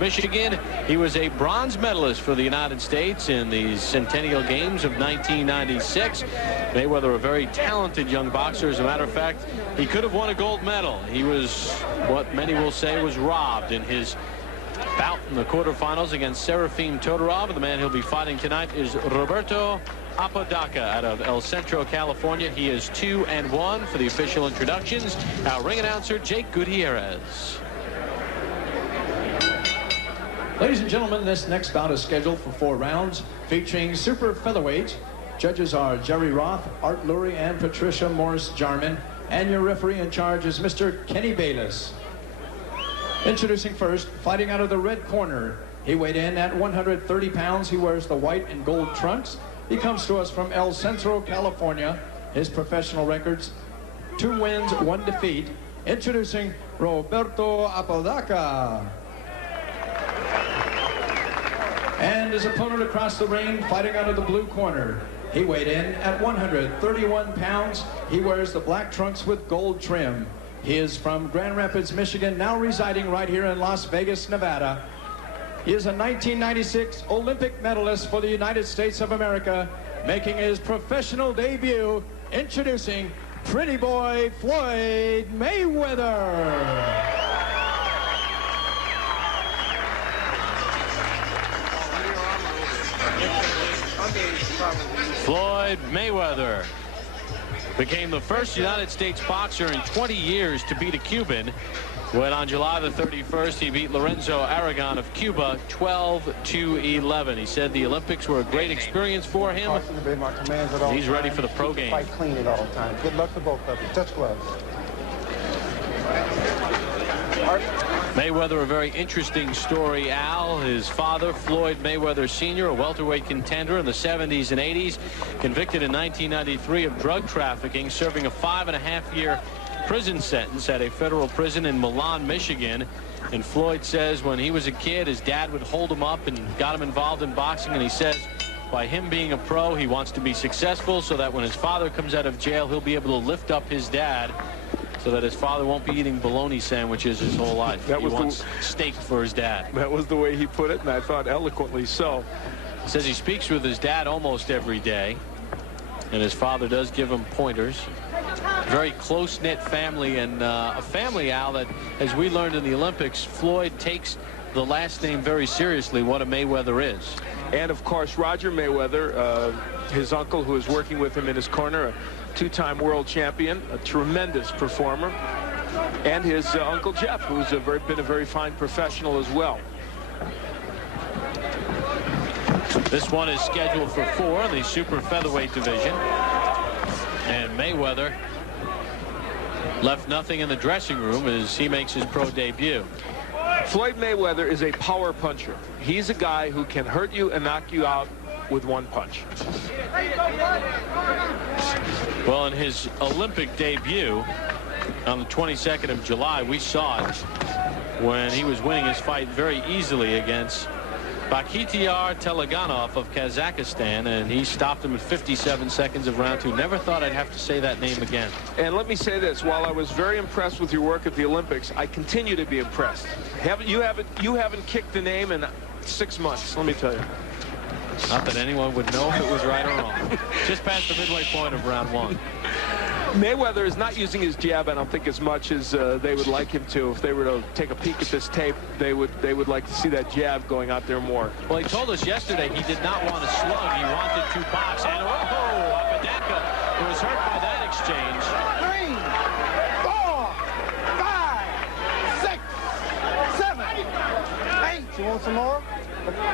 Michigan. He was a bronze medalist for the United States in the Centennial Games of 1996. Mayweather, a very talented young boxer. As a matter of fact, he could have won a gold medal. He was what many will say was robbed in his bout in the quarterfinals against Serafim Todorov. And the man he'll be fighting tonight is Roberto Apodaca out of El Centro, California. He is 2-1 for the official introductions. Our ring announcer, Jake Gutierrez. Ladies and gentlemen, this next bout is scheduled for 4 rounds, featuring super featherweight. Judges are Jerry Roth, Art Lurie, and Patricia Morris-Jarman. And your referee in charge is Mr. Kenny Bayless. Introducing first, fighting out of the red corner. He weighed in at 130 pounds. He wears the white and gold trunks. He comes to us from El Centro, California. His professional records, 2 wins, 1 defeat. Introducing Roberto Apodaca. And his opponent across the ring, fighting out of the blue corner. He weighed in at 131 pounds. He wears the black trunks with gold trim. He is from Grand Rapids, Michigan, now residing right here in Las Vegas, Nevada. He is a 1996 Olympic medalist for the United States of America, making his professional debut, introducing Pretty Boy Floyd Mayweather. Floyd Mayweather became the first United States boxer in 20 years to beat a Cuban when on July the 31st he beat Lorenzo Aragon of Cuba 12-11. He said the Olympics were a great experience for him. He's ready for the pro game. Fight clean at all times. Good luck to both of you. Touch gloves. Mayweather, a very interesting story, Al. His father, Floyd Mayweather Sr., a welterweight contender in the 70s and 80s, convicted in 1993 of drug trafficking, serving a 5.5-year prison sentence at a federal prison in Milan, Michigan. And Floyd says when he was a kid, his dad would hold him up and got him involved in boxing. And he says by him being a pro, he wants to be successful so that when his father comes out of jail, he'll be able to lift up his dad, so that his father won't be eating bologna sandwiches his whole life. He wants steak for his dad. That was the way he put it, and I thought eloquently so. He says he speaks with his dad almost every day, and his father does give him pointers. Very close-knit family, and a family, Al, that, as we learned in the Olympics, Floyd takes the last name very seriously, what a Mayweather is. And, of course, Roger Mayweather, his uncle, who is working with him in his corner, a 2-time world champion, a tremendous performer, and his Uncle Jeff, who's been a very fine professional as well. This one is scheduled for 4 in the super featherweight division. And Mayweather left nothing in the dressing room as he makes his pro debut. Floyd Mayweather is a power puncher. He's a guy who can hurt you and knock you out with 1 punch. Well, in his Olympic debut on the 22nd of July, we saw it when he was winning his fight very easily against Bakhtiar Teleganov of Kazakhstan, and he stopped him in 57 seconds of round 2. Never thought I'd have to say that name again. And let me say this, while I was very impressed with your work at the Olympics, I continue to be impressed. You haven't kicked the name in 6 months, let me tell you. Not that anyone would know if it was right or wrong. Just past the midway point of round 1. Mayweather is not using his jab, I don't think, as much as they would like him to. If they were to take a peek at this tape, they would like to see that jab going out there more. Well, he told us yesterday he did not want to slug. He wanted to box. And Apodaca was hurt by that exchange. 3, 4, 5, 6, 7, 8. You want some more?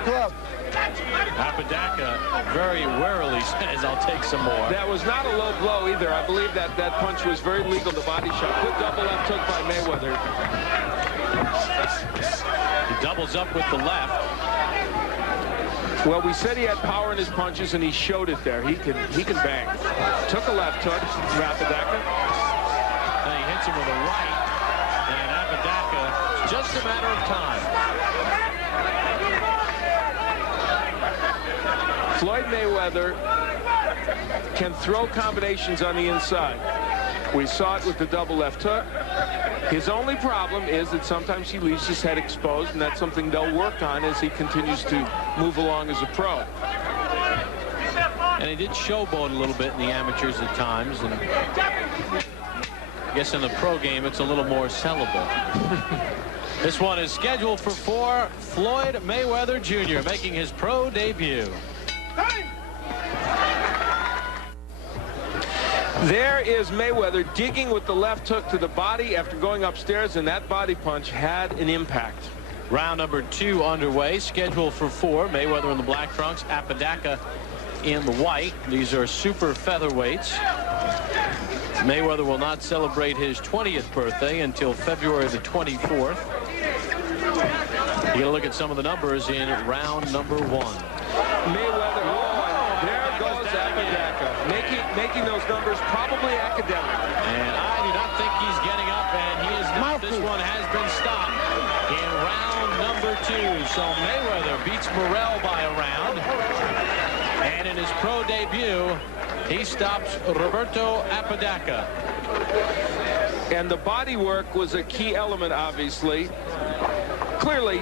Club. Apodaca very warily says, I'll take some more. That was not a low blow either. I believe that punch was very legal, the body shot. Good double up took by Mayweather. He doubles up with the left. Well, we said he had power in his punches, and he showed it there. He can bang. Took a left hook, Apodaca. And he hits him with a right, and Apodaca, it's just a matter of time. Floyd Mayweather can throw combinations on the inside. We saw it with the double left hook. His only problem is that sometimes he leaves his head exposed, and that's something they'll work on as he continues to move along as a pro. And he did showboat a little bit in the amateurs at times, and I guess in the pro game it's a little more sellable. This one is scheduled for 4. Floyd Mayweather Jr. making his pro debut. There is Mayweather digging with the left hook to the body after going upstairs, and that body punch had an impact. Round number 2 underway, scheduled for 4. Mayweather in the black trunks, Apodaca in the white. These are super featherweights. Mayweather will not celebrate his 20th birthday until February the 24th. You gotta look at some of the numbers in round number 1. Mayweather, oh, and there goes Apodaca, making those numbers probably academic. And I do not think he's getting up, and he is not. This one has been stopped in round number 2. So Mayweather beats Morrell by a round. And in his pro debut, he stops Roberto Apodaca. And the body work was a key element, obviously. Clearly,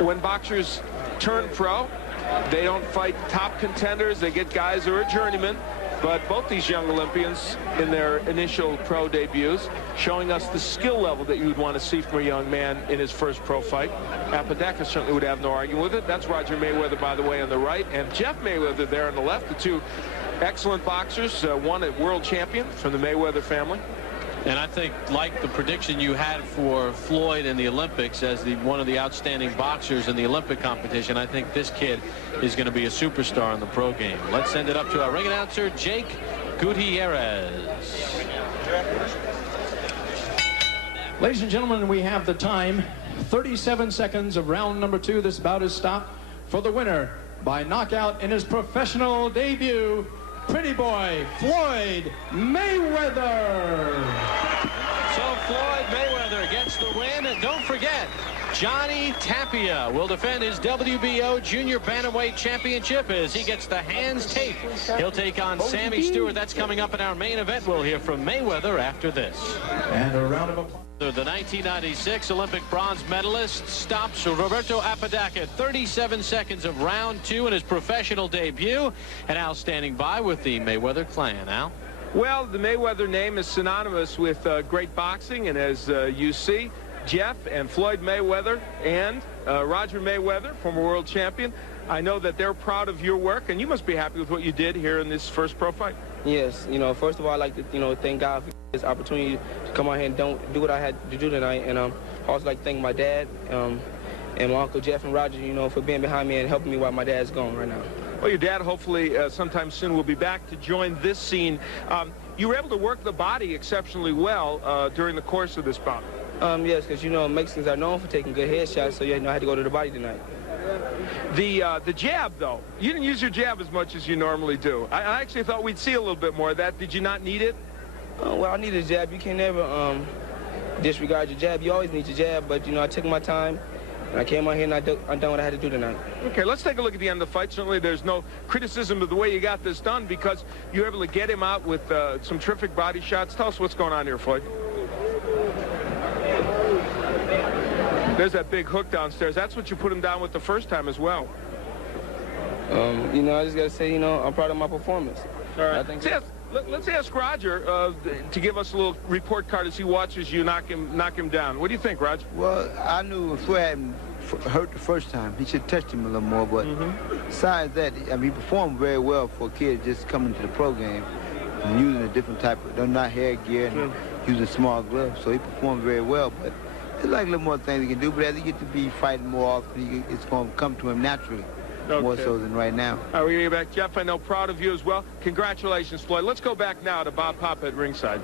when boxers turn pro, they don't fight top contenders. They get guys who are journeymen. But both these young Olympians in their initial pro debuts showing us the skill level that you would want to see from a young man in his first pro fight. Apodaca certainly would have no argument with it. That's Roger Mayweather, by the way, on the right, and Jeff Mayweather there on the left. The two excellent boxers, one a world champion from the Mayweather family. And I think, like the prediction you had for Floyd in the Olympics as one of the outstanding boxers in the Olympic competition, I think this kid is going to be a superstar in the pro game. Let's send it up to our ring announcer, Jake Gutierrez. Ladies and gentlemen, we have the time. 37 seconds of round number 2. This bout is stopped for the winner by knockout in his professional debut, Pretty Boy Floyd Mayweather. So Floyd Mayweather gets the win. And don't forget, Johnny Tapia will defend his WBO Junior Bantamweight Championship as he gets the hands taped. He'll take on Sammy Stewart. That's coming up in our main event. We'll hear from Mayweather after this. And a round of applause. The 1996 Olympic bronze medalist stops Roberto Apodaca at 37 seconds of round 2 in his professional debut. And Al standing by with the Mayweather clan. Al? Well, the Mayweather name is synonymous with great boxing, and as you see, Jeff and Floyd Mayweather and Roger Mayweather, former world champion, I know that they're proud of your work, and you must be happy with what you did here in this first pro fight. Yes, first of all, I'd like to, thank God for this opportunity to come out here and do what I had to do tonight. And I also like to thank my dad and my Uncle Jeff and Roger, for being behind me and helping me while my dad's gone right now. Well, your dad hopefully sometime soon will be back to join this scene. You were able to work the body exceptionally well during the course of this bout. Yes, because, Mexicans are known for taking good headshots, so, I had to go to the body tonight. The jab, though, you didn't use your jab as much as you normally do. I actually thought we'd see a little bit more of that. Did you not need it? Well, I needed a jab. You can never disregard your jab. You always need your jab, but, I took my time, and I came out here and I done what I had to do tonight. Okay, let's take a look at the end of the fight. Certainly there's no criticism of the way you got this done because you were able to get him out with some terrific body shots. Tell us what's going on here, Floyd. There's that big hook downstairs. That's what you put him down with the first time as well. I just got to say, I'm proud of my performance. All right. Let's ask Roger to give us a little report card as he watches you knock him down. What do you think, Roger? Well, I knew if Floyd hadn't hurt the first time, he should have touched him a little more. But besides that, he performed very well for a kid just coming to the pro game and using a different type of, not hair gear and using small gloves. So he performed very well. But there's like a little more things he can do. But as he gets to be fighting more often, it's going to come to him naturally. Okay. More so than right now. All right, we're going to get back. Jeff, I know, proud of you as well. Congratulations, Floyd. Let's go back now to Bob Papa at ringside.